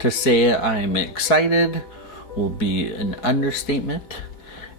To say I'm excited will be an understatement,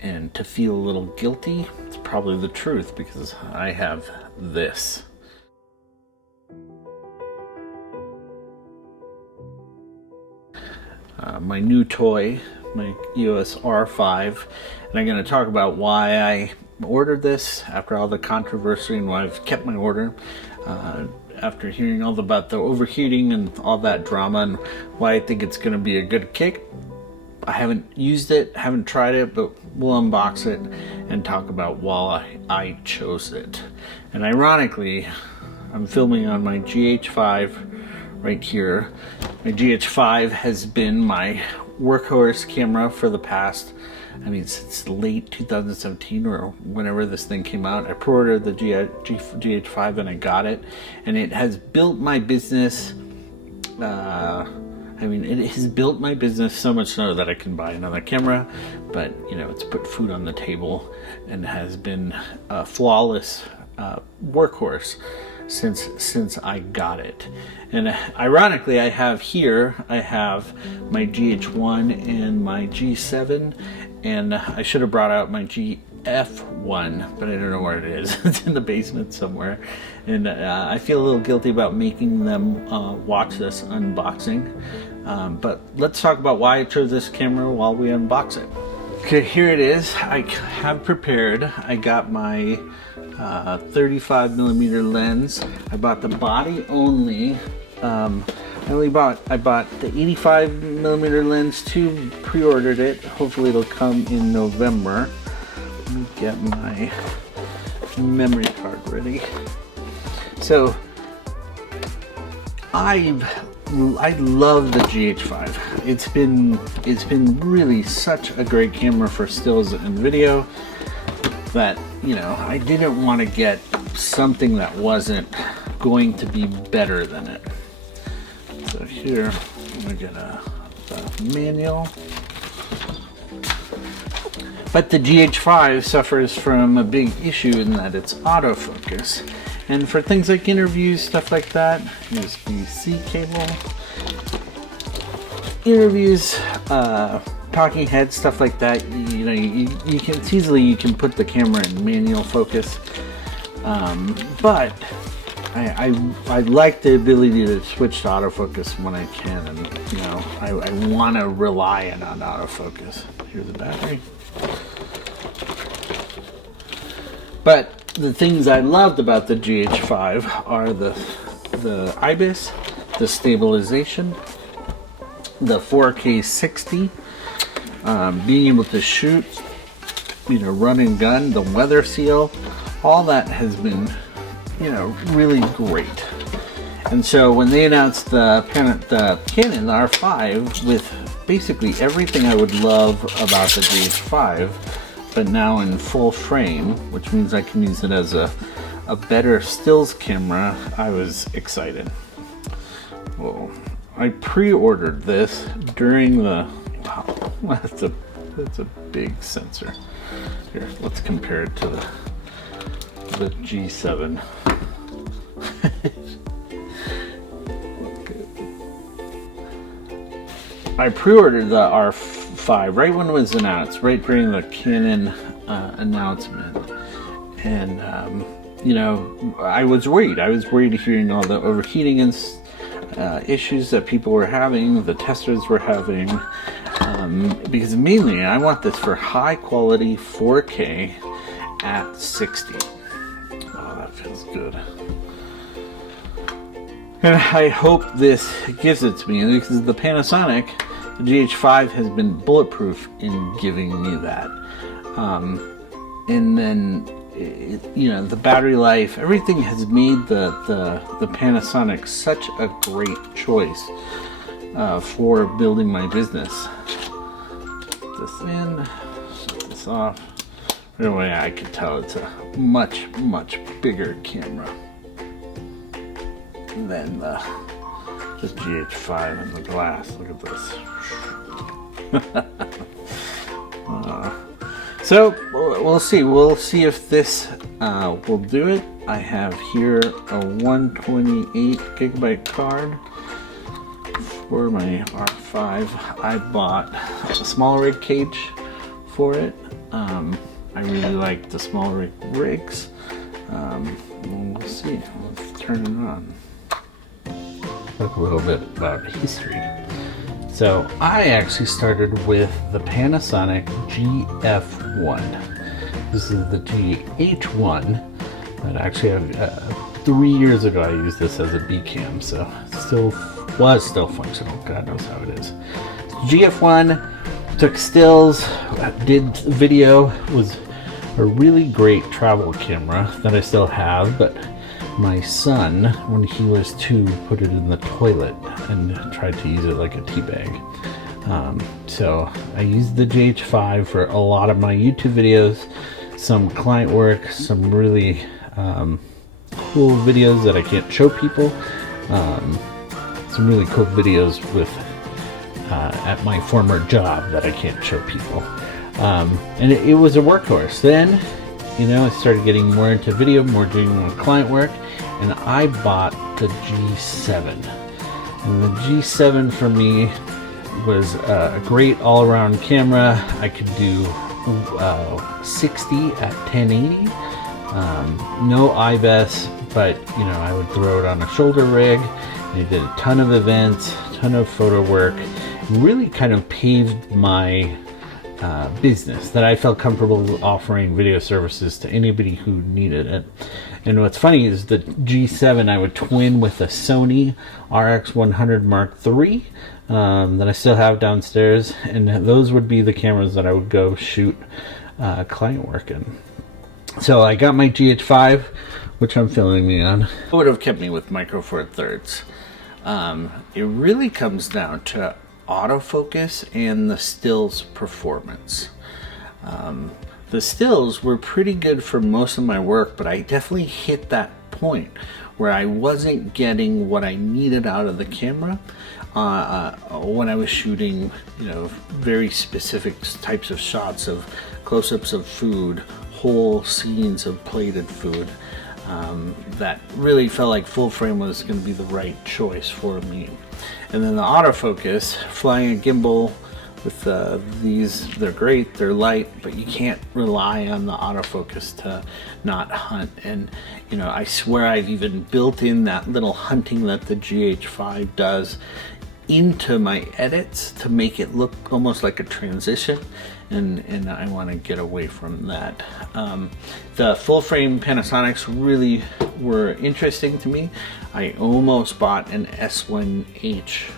and to feel a little guilty, it's probably the truth because I have this. My new toy, my EOS R5, and I'm going to talk about why I ordered this after all the controversy and why I've kept my order. After hearing all about the overheating and all that drama and why I think it's going to be a good kick. I haven't used it, haven't tried it, but we'll unbox it and talk about why I chose it. And ironically, I'm filming on my GH5 right here. My GH5 has been my workhorse camera for the past, since late 2017 or whenever this thing came out. I pre-ordered the GH5 and I got it, and it has built my business. It has built my business so much so that I can buy another camera, but it's put food on the table and has been a flawless workhorse since I got it. And ironically, I have my GH1 and my G7, and I should have brought out my GF1, but I don't know where it is. It's in the basement somewhere, and I feel a little guilty about making them watch this unboxing, but let's talk about why I chose this camera while we unbox it. Okay, here it is. I have prepared. I got my 35mm lens. I bought the body only. I bought the 85mm lens too, pre-ordered it. Hopefully it'll come in November. Let me get my memory card ready. So I love the GH5. It's been really such a great camera for stills and video that I didn't want to get something that wasn't going to be better than it. So here I'm gonna get a manual. But the GH5 suffers from a big issue in that it's autofocus. And for things like interviews, stuff like that, USB-C cable, interviews, talking heads, stuff like that, you can put the camera in manual focus. But I like the ability to switch to autofocus when I can, and I want to rely on autofocus. Here's the battery. But the things I loved about the GH5 are the IBIS, the stabilization, the 4K 60, being able to shoot, run and gun, the weather seal, all that has been, really great. And so when they announced the Canon R5 with basically everything I would love about the GH5, but now in full frame, which means I can use it as a better stills camera, I was excited. Whoa. I pre-ordered this during the, wow, that's a big sensor. Here, let's compare it to the G7. I pre-ordered the R5 right when it was announced, right during the Canon announcement, and I was worried. I was worried hearing all the overheating and issues that people were having, the testers were having, because mainly I want this for high quality 4K at 60. Oh, that feels good. And I hope this gives it to me, because the Panasonic, the GH5 has been bulletproof in giving me that. And then, the battery life, everything has made the Panasonic such a great choice for building my business. Put this in, shut this off. Right away I could tell it's a much, much bigger camera than the GH5 and the glass. Look at this. So we'll see. We'll see if this will do it. I have here a 128 gigabyte card for my R5. I bought a small rig cage for it. I really like the small rigs. We'll see. Let's turn it on. Talk a little bit about history. So I actually started with the Panasonic GF1. This is the GH1. But actually, 3 years ago I used this as a B cam, so it was still functional. God knows how it is. GF1, took stills, did video, was a really great travel camera that I still have, but my son, when he was 2, put it in the toilet and tried to use it like a tea bag. So I used the GH5 for a lot of my YouTube videos, some client work, some really cool videos that I can't show people, some really cool videos with at my former job that I can't show people, and it was a workhorse. Then, you know, I started getting more into video, doing more client work, and I bought the G7. And the G7 for me was a great all-around camera. I could do 60 at 1080, no IBIS, but you know, I would throw it on a shoulder rig, and it did a ton of events, ton of photo work. Really kind of paved my business, that I felt comfortable offering video services to anybody who needed it. And what's funny is the G7 I would twin with a Sony RX100 Mark III that I still have downstairs, and those would be the cameras that I would go shoot client work in. So I got my GH5, which I'm filming me on. It would have kept me with Micro Four Thirds. It really comes down to autofocus and the stills performance. The stills were pretty good for most of my work, but I definitely hit that point where I wasn't getting what I needed out of the camera when I was shooting, you know, very specific types of shots of close-ups of food, whole scenes of plated food. That really felt like full frame was going to be the right choice for me. And then the autofocus, flying a gimbal with these, they're great, they're light, but you can't rely on the autofocus to not hunt. And you know, I swear I've even built in that little hunting that the GH5 does into my edits to make it look almost like a transition, and I want to get away from that. The full frame Panasonics really were interesting to me. I almost bought an S1H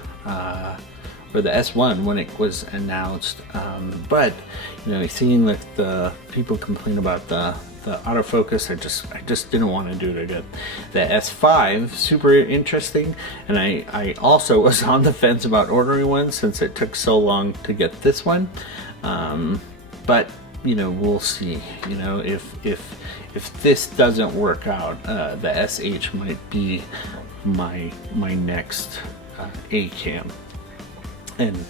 or the S1 when it was announced, but you know, seeing the people complain about the autofocus, I just didn't want to do it again. The S5, super interesting, and I also was on the fence about ordering one since it took so long to get this one. But you know, we'll see. You know, if this doesn't work out, the SH might be my next A cam. And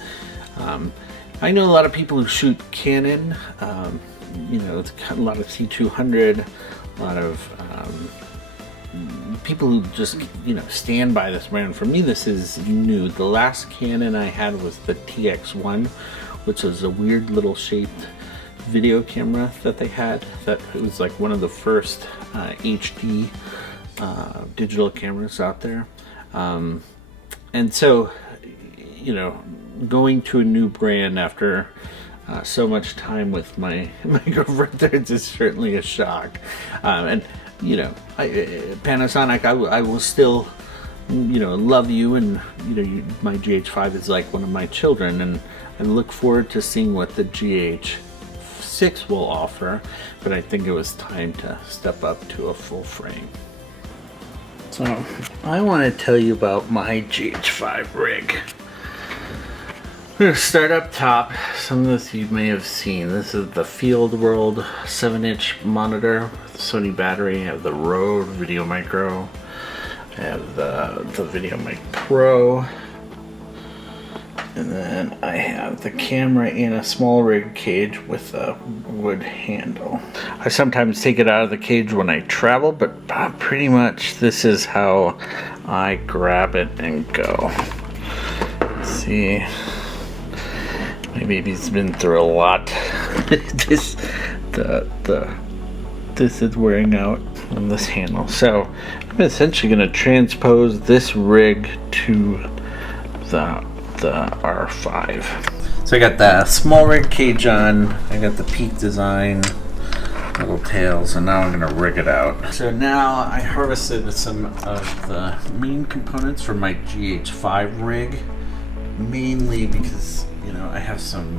I know a lot of people who shoot Canon. You know, it's a lot of C200, a lot of people who just, you know, stand by this brand. For me, this is new. The last Canon I had was the TX1, which was a weird little shaped video camera that they had. That it was like one of the first HD digital cameras out there. And so, you know, going to a new brand after so much time with my Micro Four Thirds is certainly a shock. And you know, Panasonic, I will still, you know, love you, and you know, my GH5 is like one of my children, and I look forward to seeing what the GH6 will offer. But I think it was time to step up to a full frame. So I want to tell you about my GH5 rig. We're gonna start up top. Some of this you may have seen. This is the Field World 7-inch monitor with the Sony battery. I have the Rode Video Micro. I have the Video Mic Pro. And then I have the camera in a small rig cage with a wood handle. I sometimes take it out of the cage when I travel, but pretty much this is how I grab it and go. See, my baby's been through a lot. this is wearing out on this handle. So I'm essentially going to transpose this rig to the R5. So I got the small rig cage on. I got the Peak Design little tails, and now I'm going to rig it out. So now I harvested some of the main components for my GH5 rig, mainly because, you know, I have some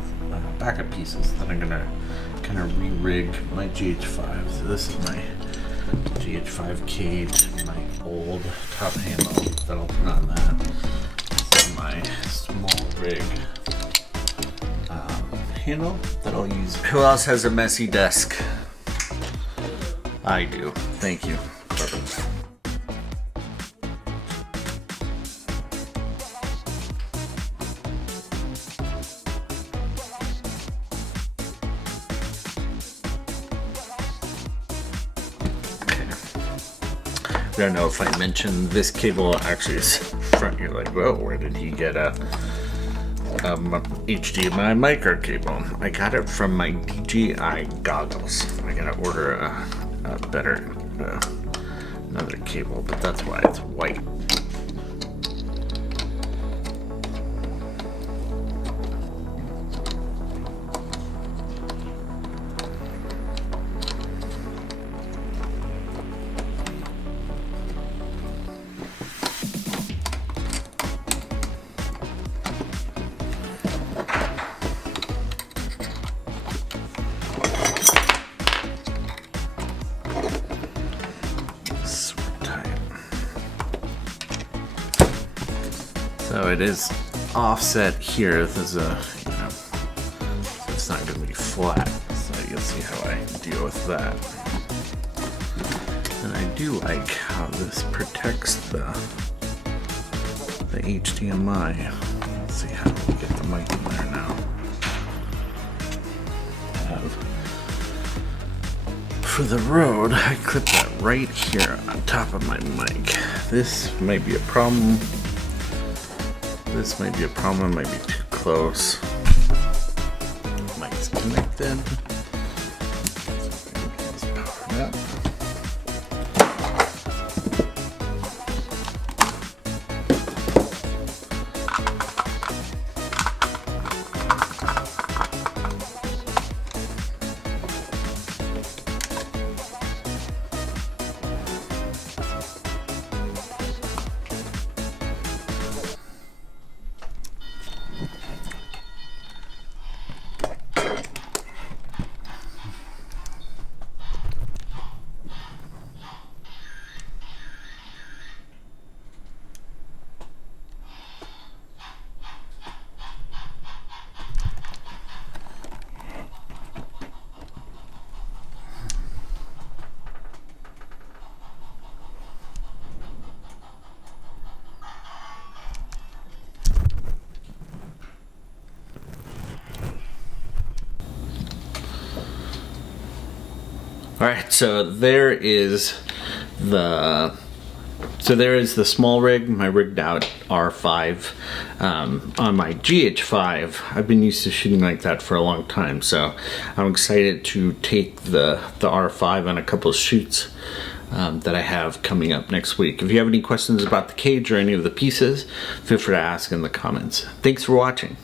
backup pieces that I'm going to kind of re-rig my GH5. So this is my GH5 cage, my old top handle that I'll put on that. This is my small rig handle that I'll use. Who else has a messy desk? I do. Thank you. Perfect. I don't know if I mentioned this cable actually is front. You're like, whoa, where did he get a HDMI micro cable? I got it from my DJI goggles. I gotta order a better another cable, but that's why it's white. So it is offset here. This is a, you know, so it's not going to be flat. So you'll see how I deal with that. And I do like how this protects the HDMI. Let's see how we get the mic in there now. For the road, I clip that right here on top of my mic. This might be a problem. This might be a problem, might be too close. Mic's connected. Let's power it up. Alright, so there is the small rig, my rigged out R5. On my GH5, I've been used to shooting like that for a long time, so I'm excited to take the R5 on a couple of shoots that I have coming up next week. If you have any questions about the cage or any of the pieces, feel free to ask in the comments. Thanks for watching.